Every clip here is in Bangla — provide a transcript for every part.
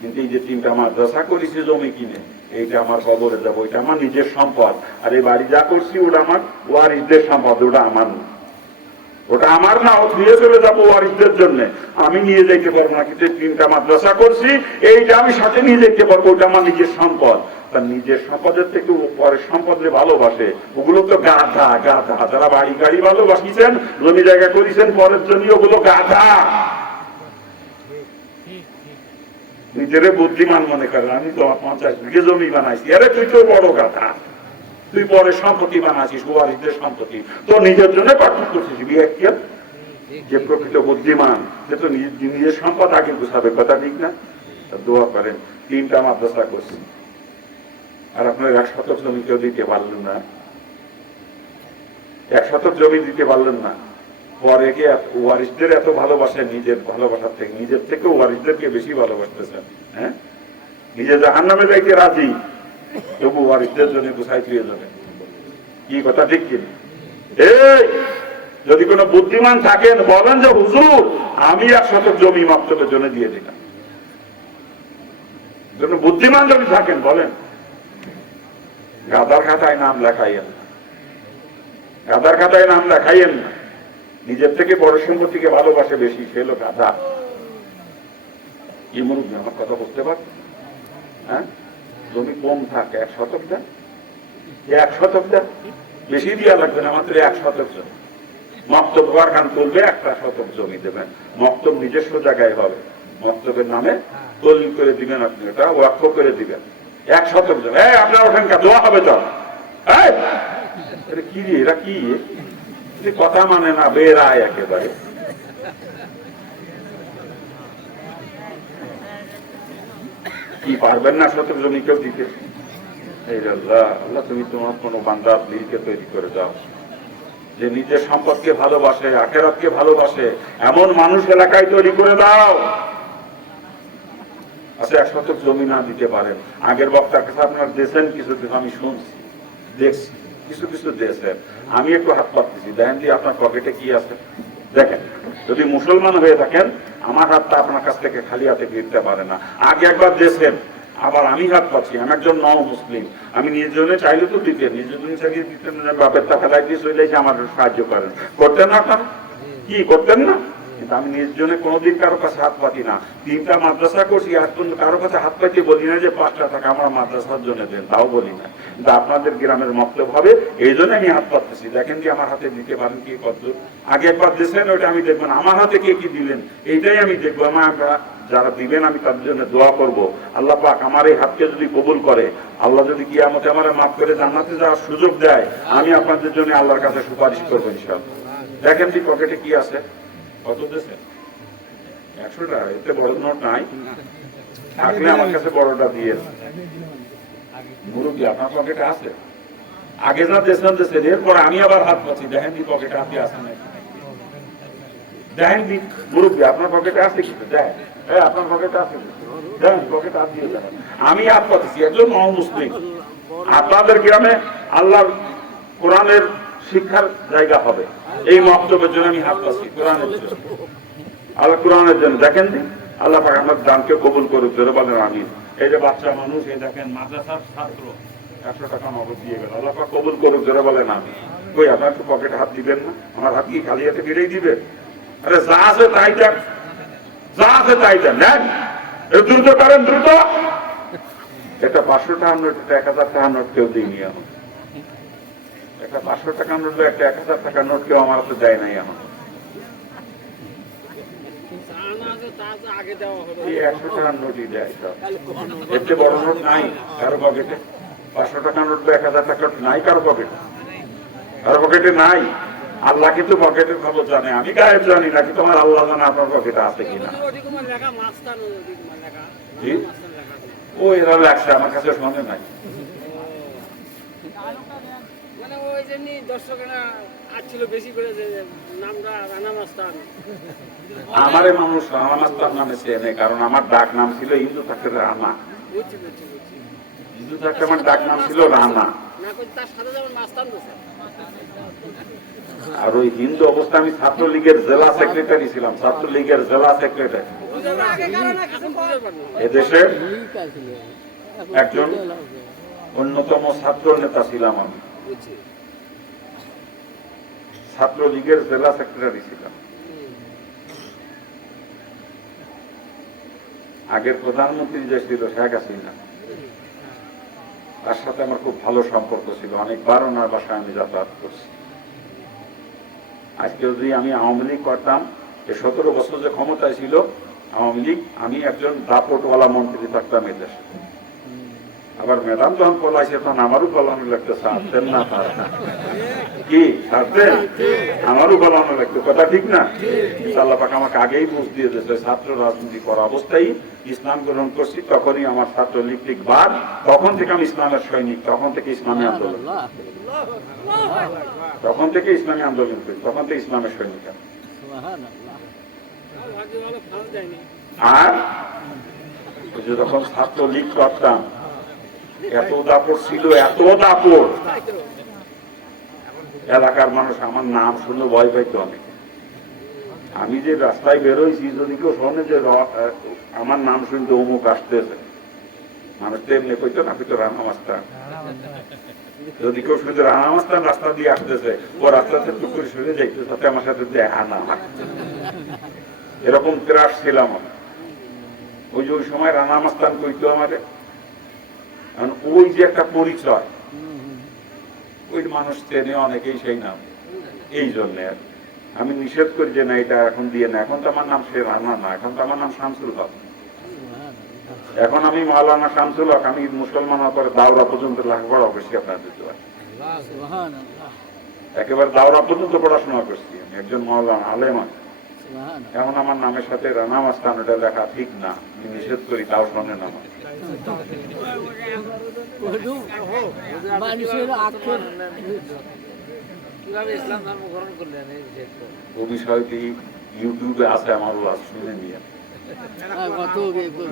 কিন্তু এই যে 3টা মাদ্রাসা করেছি জমি কিনে, এইটা আমার কবরে যাবো, এটা আমার নিজের সম্পদ। আর এই বাড়ি যা করছি ওটা আমার ওয়ারিসদের সম্পদ, ওটা আমার না, ওটা আমার না, ও দিয়ে চলে যাবো ওয়ারিসদের জন্য, আমি নিয়ে যাইতে পারবো না। কিন্তু 3টা মাদ্রাসা করছি, এইটা আমি সাথে নিয়ে যেতে পারবো, ওটা আমার নিজের সম্পদ। তার নিজের সম্পদের থেকে পরের সম্পদে ভালোবাসে, ওগুলো তো গাধা। গাধা যারা বাড়ি গাড়ি ভালোবাসিছেন, জমি জায়গা করেছেন পরের জন্য, ওগুলো গাধা। নিজেরে বুদ্ধিমান মনে করেন, আমি তো 50 বিঘে জমি বানাইছি, আরে তুই তো বড় গাধা, তুই পরে সম্পত্তি বানাচ্ছিস, ওয়ারিসদের সম্পত্তি, তো নিজের জন্য পার্থক্য করছিস। বিয়ে যে প্রকৃত বুদ্ধিমান সে তো নিজের সম্পদ আগে গুছাবে, কথা ঠিক না? দোয়া করেন, 3টা মাদ্রাসা করছি, আর আপনার 1 শতক জমি কেউ দিতে পারলেন না, 1 শতক জমি দিতে পারলেন না। পরে কি ওয়ারিসদের এত ভালোবাসেন, নিজের ভালোবাসার থেকে, নিজের থেকে ওয়ারিসদেরকে বেশি ভালোবাসতেছেন। হ্যাঁ, নিজে জাহান্নামে যাইতে রাজি, তবু ওয়ারিসদের জন্য গুছাই ফিরে যাবেন। কি কথা ঠিক কিনা? এই যদি কোনো বুদ্ধিমান থাকেন বলেন যে হুজুর আমি 1 শতক জমি মক্তবের জন্য দিয়ে দিলাম। বুদ্ধিমান যদি থাকেন বলেন। গাদার খাতায় নাম লেখাইয়েন না, গাদার খাতায় নাম লেখাইয়েন না। নিজের থেকে বড় সম্পত্তিকে ভালোবাসে বেশি, সে হলো গাধা। কি মুরুব্বি আমার কথা বুঝতে পারছেন? হ্যাঁ, জমি কম থাকে 1 শতক দেন, 1 শতক দেন, বেশি দিয়া লাগবে না, মাত্র 1 শতক জমি। মক্তব কারখান তুলবে, 1 শতক জমি দেবেন, মক্তব নিজস্ব জায়গায় হবে, মক্তবের নামে দলিল করে দিবেন, আপনি ওটা ওয়াক্ফ করে দিবেন। 1 শতক জমি, আপনার ওখানকার দোয়া হবে তো। কি এরা কি কথা মানে না, বেরায় একেবারে। কি পারবেন না শতক জমি কেউ দিতে? এই আল্লাহ, আল্লাহ তুমি তোমার কোন বান্দা দিলকে তৈরি করে দাও যে নিজের সম্পদকে ভালোবাসে, আখেরাতকে ভালোবাসে, এমন মানুষ এলাকায় তৈরি করে দাও। আচ্ছা, 1 শতক জমি না দিতে পারেন, আগের বক্তার কাছে আপনার দিয়েছেন কিছু কিছু, আমি শুনছি দেখছি, কিছু কিছু দিয়েছেন, আমি একটু হাত পাততেছি, দেখেন যে আপনার পকেটে কি আছে। দেখেন, যদি মুসলমান হয়ে থাকেন আমার হাতটা আপনার কাছ থেকে খালি হাতে ফিরতে পারে না। আগে একবার দিয়েছেন, আবার আমি হাত পাচ্ছি, আমি একজন নও মুসলিম, আমি নিজের জন্য চাইলে তো দিতেন, নিজের জন্য চাইলে দিতেন, বাপের টাকা লাগিয়ে চলে এসে আমার সাহায্য করেন, করতেন না আপনার? কি করতেন না? কিন্তু আমি নিজের জন্য কোনোদিন কারো কাছে হাত পাতি না। 3টা মাদ্রাসা করছি, আর কারো কাছে হাত পাইতে বলি না যে 5টা টাকা আমার মাদ্রাসার জন্য দেন, তাও বলি না। কিন্তু আপনাদের গ্রামের মতলব হবে, এই জন্য আমি হাত পাততেছি। দেখেন কি আমার হাতে দিতে পারেন কি কত? আগে একবার দিয়েছেন, ওইটা আমি দেখবো না, আমার হাতে কে কি দিলেন এইটাই আমি দেখবো। আমরা যারা দিবেন আমি তাদের জন্য দোয়া করব, আল্লাহ পাক আমার এই হাতকে যদি কবুল করে, আল্লাহ যদি কিয়ামতে আমার মাফ করে জান্নাতে যাওয়ার সুযোগ দেয়, আমি আপনাদের জন্য আল্লাহর কাছে সুপারিশ করবো ইনশাআল্লাহ। দেখেন কি পকেটে কি আছে, কত দিয়েছে? 100 টাকা, এতে বড় নোট নাই, থাকলে আমার কাছে বড়টা দিয়ে। মুরুব্বি আপনার পকেটে আছে? আগে যা দিয়েছেন দিয়েছেন, এরপর আমি আবার হাত পাচ্ছি, দেখেন কি পকেটে হাতে আছে নাকি, দেখেন কি মুরুব্বি আপনার পকেটে আছে কিন্তু, দেখেন আপনার পকেটে আছে, দেখেন পকেটে হাত দিয়ে যাবেন। আমি হাত পাচ্ছি, একজন নও মুসলিম। আপনাদের গ্রামে আল্লাহর কোরআনের শিক্ষার জায়গা হবে, এই মক্তবের জন্য আমি হাত পাচ্ছি, কোরআনের জন্য, আল্লাহ কোরআনের জন্য। দেখেন আল্লাহ পাক আমার দানকে কবুল করুক, জোরে বলেন আমিন। এই যে বাচ্চা মানুষ, এই দেখেন মাদ্রাসার ছাত্র 100 টাকা নগদ দিয়ে গেল, আল্লাহ পাক কবুল করুক, জোরে বলেন আমিন। কই আপনার একটু পকেটে হাত দিবেন না? আমার হাত কি খালি হাতে ফিরেই দিবে? আরে যা আছে তাই দেন, যা আছে তাই দেন, নেন, দ্রুত করেন, দ্রুত। একটা 500 টাকা নোট, একটা 1000 টাকা নোট কেউ দিইনি এখন। একটা 500 টাকা নোট, একটা 1000 টাকা নোট কেউ আমার হাতে দেয় নাই এখন। 100 টাকার নোটই দেয়, এর চেয়ে বড় নোট নাই কারো পকেটে। 500 টাকার নোট, 1000 টাকা নাই কারো পকেটে, কারো পকেটে নাই। আল্লাহ কিন্তু পকেটের খবর জানে, আমি গায়েব জানি না, কিন্তু আমার আল্লাহ জানে আপনার পকেটে আছে কিনা। ও এরা লাগছে, আমার কাছে শোনে নাই। আমারে মানুষ রানা মাস্টার নামে চেনে, কারণ আমার ডাক নাম ছিল হিন্দু থাকতে রানা, হিন্দু থাকতে আমার ডাক নাম ছিল রানা। আর ওই হিন্দু অবস্থা আমি ছাত্রলীগের জেলা সেক্রেটারি ছিলাম, ছাত্রলীগের জেলা সেক্রেটারি। এদেশের একজন অন্যতম ছাত্র নেতা ছিলাম আমি, ছাত্রলীগের জেলা সেক্রেটারি ছিলাম। আগের প্রধানমন্ত্রী যে ছিল শেখ হাসিনা, তার সাথে আমার খুব ভালো সম্পর্ক ছিল, অনেকবার ওনার বাসায় আমি যাতায়াত করছি। আজকে যদি আমি আওয়ামী লীগ করতাম, 17 বছর যে ক্ষমতায় ছিল আওয়ামী লীগ, আমি একজন দাপটওয়ালা মন্ত্রী থাকতাম এই দেশে। আবার ম্যাডাম যখন পলাইছে তখন আমারও পলানো লাগতো, ছাড়তেন না তারা কি ছাড়তেন, আমারও পলানো লাগতো, কথা ঠিক না? আল্লাহ পাক আমাকে আগেই বুঝ দিয়ে দিয়েছে, ছাত্র রাজনীতি করা অবস্থায় ইসলাম গ্রহণ করছি, তখনই আমার ছাত্র লীগ বাদ, তখন থেকে আমি ইসলামের সৈনিক, তখন থেকে ইসলামী আন্দোলন, তখন থেকে ইসলামী আন্দোলন করি, তখন থেকে ইসলামের সৈনিক। আর যখন ছাত্র লীগ করতাম, এত দাপট ছিল, এত দাপট, এলাকার মানুষ আমার নাম শুনে ভয় পাইতো অনেক। আমি যে রাস্তায় বেরোইছি, যদি কেউ শোনে যে আমার নাম শুনতে অমুক আসতেছে, মানুষ তো এমনি কইতো না, কইতো রানা মাস্টার। যদি কেউ শুনতে রানা মাস্টার রাস্তা দিয়ে আসতেছে, ও রাস্তাতে টুক করে শুনে যাইতো, তাতে আমার সাথে দেখা না, এরকম ত্রাস ছিলাম আমি। ওই যে ওই সময় রানা মাস্তান কইতো আমাদের, ওই যে একটা পরিচয়, ওই মানুষ চেনে অনেকেই সেই নাম, এই জন্য আমি নিষেধ করি যে না এটা এখন দিয়ে না, এখন তো আমার নাম সে রানা না, এখন তো আমার নাম শামসুল হক। এখন আমি মাওলানা শামসুল হক, আমি মুসলমান হওয়ার পরে দাওরা পর্যন্ত লেখাপড়া করছি আপনাদের দোয়ায়, একেবারে দাওরা পর্যন্ত পড়াশোনা করছি, আমি একজন মাওলানা আলেম। এখন আমার নামের সাথে রানা মাস্তান এটা লেখা ঠিক না, আমি নিষেধ করি, তাও শোনেন আমার। ও বিষয়টি ইউটিউবে আছে, আমার ওয়াজ শুনে নিয়ে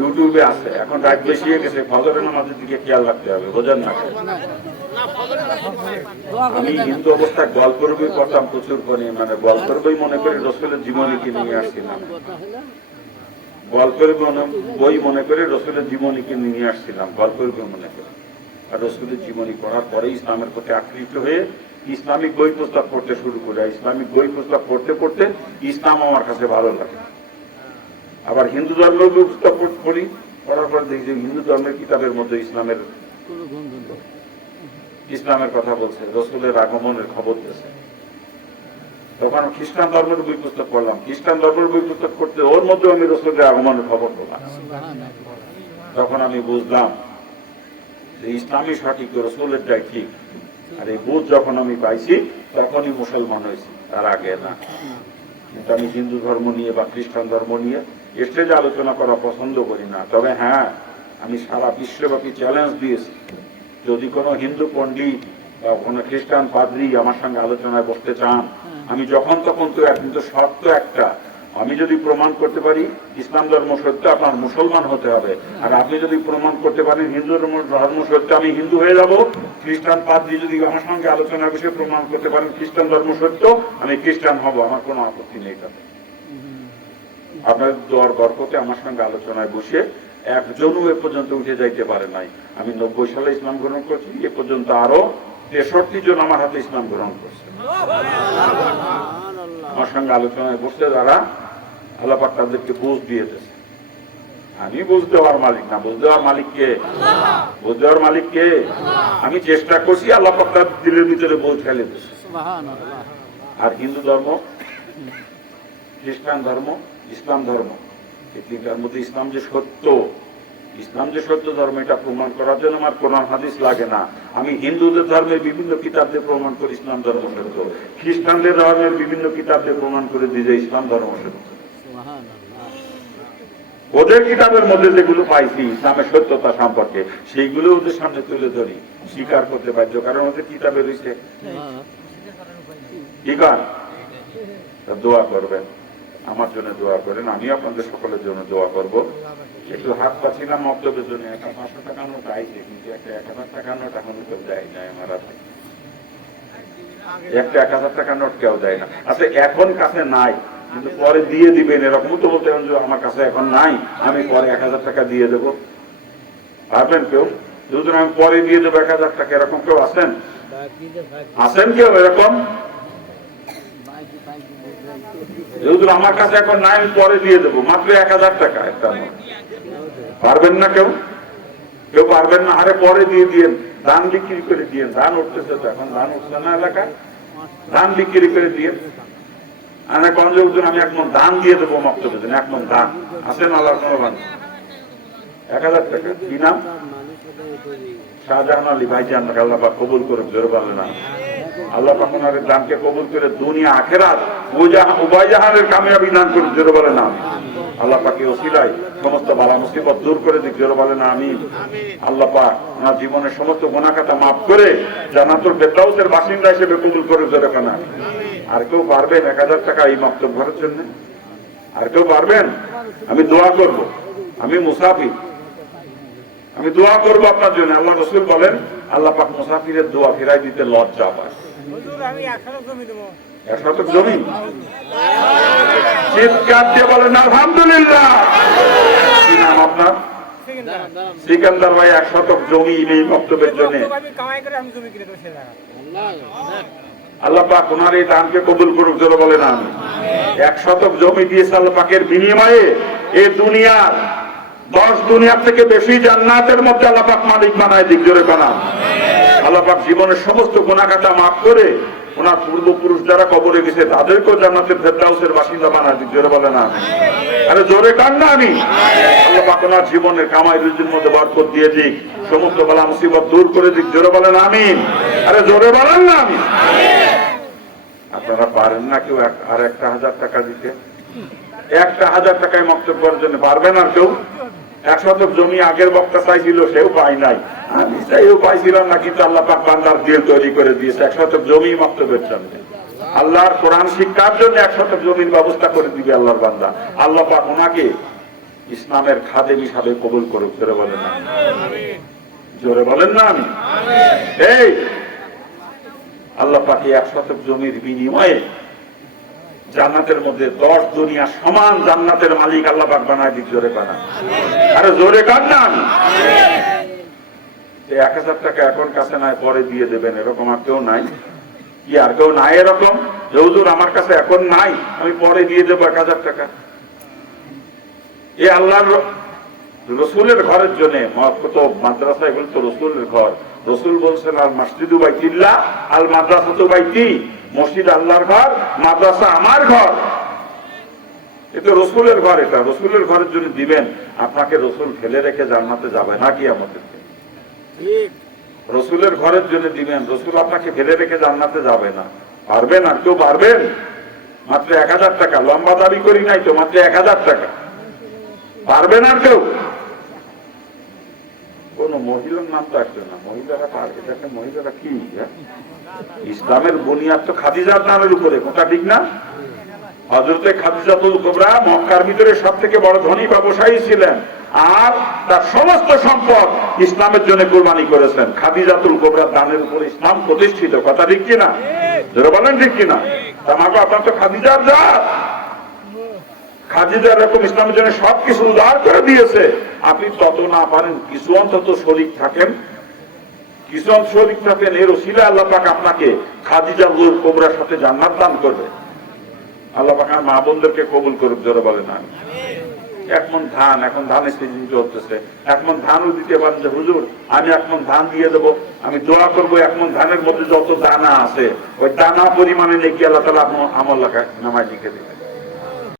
ইউটিউবে আছে। এখন রাত বেশি হয়ে গেছে, ফজরের নামাজের দিকে খেয়াল রাখতে হবে, বোঝেন না? আমি হিন্দু অবস্থায় গল্পের বই পড়তাম প্রচুর পরিমাণে, গল্পের বই মনে করে রসুলের জীবনীকে নিয়ে আসছিলাম, গল্পের বই মনে করে রসুলের জীবনীকে নিয়ে আসছিলাম, গল্পের বই মনে করে। আর রসুলের জীবনী পড়ার পরে ইসলামের প্রতি আকৃষ্ট হয়ে ইসলামিক বই পুস্তক পড়তে শুরু করে, ইসলামিক বই পুস্তক পড়তে পড়তে ইসলাম আমার কাছে ভালো লাগে। আবার হিন্দু ধর্মের বই পুস্তক পড়ি, পড়ার পরে দেখি যে হিন্দু ধর্মের কিতাবের মধ্যে ইসলামের কথা বলছে, রসুলের আগমনের খবর দিয়েছে। তখন খ্রিস্টান ধর্মের বই পুস্তক পড়লাম, খ্রিস্টান ধর্মের বই পুস্তক পড়তে ওর মধ্যে আমি রসুলের আগমনের খবর পেলাম। তখন আমি বুঝলাম যে ইসলামই সঠিক, রসুলেরটাই ঠিক। আর এই বুঝ যখন আমি পাইছি, তখনই মুসলমান হয়েছি, তার আগে না। কিন্তু আমি হিন্দু ধর্ম নিয়ে বা খ্রিস্টান ধর্ম নিয়ে স্টেজে আলোচনা করা পছন্দ করি না। তবে হ্যাঁ, আমি সারা বিশ্বব্যাপী চ্যালেঞ্জ দিয়েছি, যদি কোনো হিন্দু পণ্ডিত বা কোনো খ্রিস্টান পাদ্রী আমার সঙ্গে আলোচনায় বসতে চান, আমি যখন তখন তো, কিন্তু শর্ত একটা, আমি যদি প্রমাণ করতে পারি ইসলাম ধর্ম সত্য, আপনার মুসলমান হতে হবে। আর আপনি যদি প্রমাণ করতে পারেন হিন্দু ধর্ম সত্য, আমি হিন্দু হয়ে যাব। খ্রিস্টান পাদ্রী যদি আমার সঙ্গে আলোচনার বিষয়ে প্রমাণ করতে পারেন খ্রিস্টান ধর্ম সত্য, আমি খ্রিস্টান হব, আমার কোনো আপত্তি নেই তাতে। আপনাদের দোয়ার বরকতে আমার সঙ্গে আলোচনায় বসে একজনও এ পর্যন্ত উঠে যাইতে পারে নাই। আমি 90 সালে ইসলাম গ্রহণ করছি, এ পর্যন্ত আরো 63 জন আমার হাতে ইসলাম গ্রহণ করছে। আমার সঙ্গে আলোচনায় বসতে যারা, আল্লাহ পাক তাদেরকে বুঝ দিয়ে দিয়েছে। আমি বুঝ দেওয়ার মালিক না, বুঝ দেওয়ার মালিক কে? বুঝ দেওয়ার মালিক কে? আমি চেষ্টা করছি, আল্লাহ পাক তার দিলের ভিতরে বুঝ ফেলে দিয়েছে। আর হিন্দু ধর্ম, খ্রিস্টান ধর্ম, ইসলাম ধর্ম, এই তিনটার মধ্যে ইসলাম যে সত্য, ইসলাম যে সত্য ধর্ম, এটা প্রমাণ করার জন্য আমার কোরআন হাদিস লাগে না। আমি হিন্দুদের ধর্মের বিভিন্ন কিতাব দিয়ে প্রমাণ করি ইসলাম ধর্ম সত্য, খ্রিস্টানদের ধর্মের বিভিন্ন কিতাব দিয়ে প্রমাণ করে দিই যে ইসলাম ধর্ম সত্য। ওদের কিতাবের মধ্যে যেগুলো পাইছি ইসলামের সত্যতা সম্পর্কে, সেইগুলো ওদের সামনে তুলে ধরি, স্বীকার করতে বাধ্য, কারণ ওদের কিতাবে রয়েছে। ঠিক আছে, দোয়া করবেন, আমার জন্য দোয়া করেন, আমি আপনাদের সকলের জন্য দোয়া করব। একটু হাত পাচ্ছিলাম মক্তবের জন্য, একটা 500 টাকা নোট আইছে, কিন্তু একটা 1000 টাকা নোট এখন কেউ দেয় না আমার হাতে, একটা 1000 টাকা নোট কেউ দেয় না। আচ্ছা, এখন কাছে নাই, কিন্তু পরে দিয়ে দিবেন এরকম তো বলতে পারেন যে আমার কাছে এখন নাই, আমি পরে 1000 টাকা দিয়ে দেবো, পারবেন কেউ? যেহেতু আমি পরে দিয়ে দেবো 1000 টাকা, এরকম কেউ আছেন? আছেন কেউ এরকম? যেহেতু আমার কাছে এখন নাই, আমি পরে দিয়ে দেবো মাত্র 1000 টাকা একটা, পারবেন না কেউ? কেউ পারবেন না? আরে পরে দিয়ে দিয়েন, ধান বিক্রি করে দিয়েন, ধান উঠতেছে তো এখন, ধান উঠছে না এলাকায়, ধান বিক্রি করে দিয়েন। আমি আমি এক মন ধান দিয়ে দেবো মক্তব্য দিন, এক মন ধান আছেন আল্লাহ কোন 1000 টাকা। কি নাম? শাহজাহান আলী ভাইজান, আল্লাহ পাক কবুল করুক, জোরে বলেন না। আল্লাহ পাক ওনার দানকে কবুল করে দুনিয়া আখেরাত উভয় জাহানের কামিয়াবি দান করুক, জোরে বলেন না। আল্লাহ পাকের ওসিলায় সমস্ত বালা মুসিবত দূর করে দিক, জোরে বলেন না আমিন। আল্লাহ পাক ওনার জীবনের সমস্ত গুনাহ খাতা মাফ করে জান্নাতুল ফেরদাউসের বাসিন্দা হিসেবে কবুল করে, জোরে বলেন না। আর কেউ পারবেন 1000 টাকা এই মক্তব ভরার জন্য? আর কেউ পারবেন? আমি দোয়া করব, আমি মুসাফির, আমি দোয়া করবো আপনার জন্য। আল্লাহ রাসূল বলেন আল্লাহ পাক মুসাফিরের দোয়া ফিরাই দিতে লজ্জা পায়। 1 শতক জমি? চিৎকার দিয়ে বলেন আলহামদুলিল্লাহ। কি নাম আপনার? সিকান্দার ভাই 1 শতক জমি এই বক্তব্যের জন্য আল্লাহ পাক ওনার এই দানকে কবুল করুক, জোরে বলেন আমিন। 1 শতক জমি দিয়েছে আল্লাহ পাকের বিনিময়ে এই দুনিয়ার 10 দুনিয়ার থেকে বেশি জান্নাতের মধ্যে আল্লাহ পাক মালিক বানায় দিক, জোরে বানান। আল্লাহ পাক জীবনের সমস্ত গুনাহ খাতা মাফ করে ওনার পূর্বপুরুষ যারা কবরে গেছে তাদেরকেও জান্নাতের ফেরদাউসের বাসিন্দা বানায় দিক, জোরে বলেন আমিন। আরে জোরে কান না আমি। আল্লাহ পাক ওনার জীবনের কামাই রুজির মধ্যে বরকত দিয়ে দিক, সমস্ত বালা মুসিবত দূর করে দিক, জোরে বলেন আমিন। আরে জোরে বলেন না আমি। আপনারা পারেন না কেউ আর 1000 টাকা দিতে? 1000 টাকায় মক্তব করার জন্য পারবেন? আর কেউ? 1 শতক জমি আগের বক্তা চাইছিল, সেও পাই নাই, আমি চাইও পাইছিলাম না, কিন্তু আল্লাহ পাক বান্দার দিল তৈরি করে দিয়েছে 1 শতক জমি মক্তবের জন্য। আল্লাহর কোরআন শিক্ষার জন্য 1 শতক জমির ব্যবস্থা করে দিবে আল্লাহর বান্দা। আল্লাহ পাক ওনাকে ইসলামের খাদেম হিসাবে কবুল করুক, জোরে বলেন না, জোরে বলেন না আমি। এই আল্লাহ পাক 1 শতক জমির বিনিময়ে জান্নাতের মধ্যে 10 দুনিয়া সমান জান্নাতের মালিক আল্লাহ পাক বানায় দিক, জোরে বানান। আরে জোরে কান না। 1000 টাকা এখন কাছে নাই, পরে দিয়ে দেবেন, এরকম আর কেউ নাই? কি আর কেউ নাই এরকম? হুজুর আমার কাছে এখন নাই, আমি পরে দিয়ে দেবো 1000 টাকা। এ আল্লাহর রসুলের ঘরের জন্য কত মাদ্রাসায় বলতো রসুলের ঘর, রসুল বলছেন আল মসজিদু বাইতিল্লাহ আল মাদ্রাসাতু বাইতি, মসজিদ আল্লাহর ঘর, মাদ্রাসা আমার ঘর। এটা রসুলের ঘর, এটা রসুলের ঘরের জন্য দিবেন। আপনাকে রসুল ফেলে রেখে জান্নাতে যাবে না কি আমাদের? রসুলের ঘরের জন্য দিবেন, রসুল আপনাকে ফেলে রেখে জান্নাতে যাবে না। পারবেন? আর কেউ পারবেন? মাত্র 1000 টাকা, লম্বা দাবি করি নাই তো, মাত্র 1000 টাকা পারবেন? আর কেউ? কোন মহিলার নাম তো আসবে না, মহিলারা পারবে। দেখেন মহিলারা কি, ইসলামের বুনিয়াদ তো খাদিজার নামের উপরে, কথা ঠিক না? হযরতে খাদিজাতুল কুবরা মক্কার ভিতরে সব থেকে বড় ধনী ব্যবসায়ী ছিলেন, আর তার সমস্ত সম্পদ ইসলামের জন্য কুরবানি করেছেন। খাদিজাতুল কুবরার দানের উপর ইসলাম প্রতিষ্ঠিত, কথা ঠিক কিনা? যারা বলেন ঠিক কিনা? তামাকে আপনার তো খাদিজার জাত, খাদিজা এরকম ইসলামের জন্য সবকিছু উদার করে দিয়েছে। আপনি তত না পারেন কিছু অন্তত শরীক থাকেন, কিছু অন্তত শরীক থাকেন, এর ওসিলা আল্লাহ পাক আপনাকে খাদিজাতুল কুবরার সাথে জান্নাত দান করবে। আল্লাহ পাক মা বোনদেরকে কবুল করুক, জোরে বলেন না। 1 মণ ধান, এখন ধানের সিজন চলতেছে, 1 মণ ধানও দিতে পারেন যে হুজুর আমি 1 মণ ধান দিয়ে দেবো, আমি দোয়া করবো 1 মণ ধানের মধ্যে যত দানা আছে ওই দানা পরিমাণে নেকি আল্লাহ তাআলা আমল লেখা নামায় লিখে দেবে।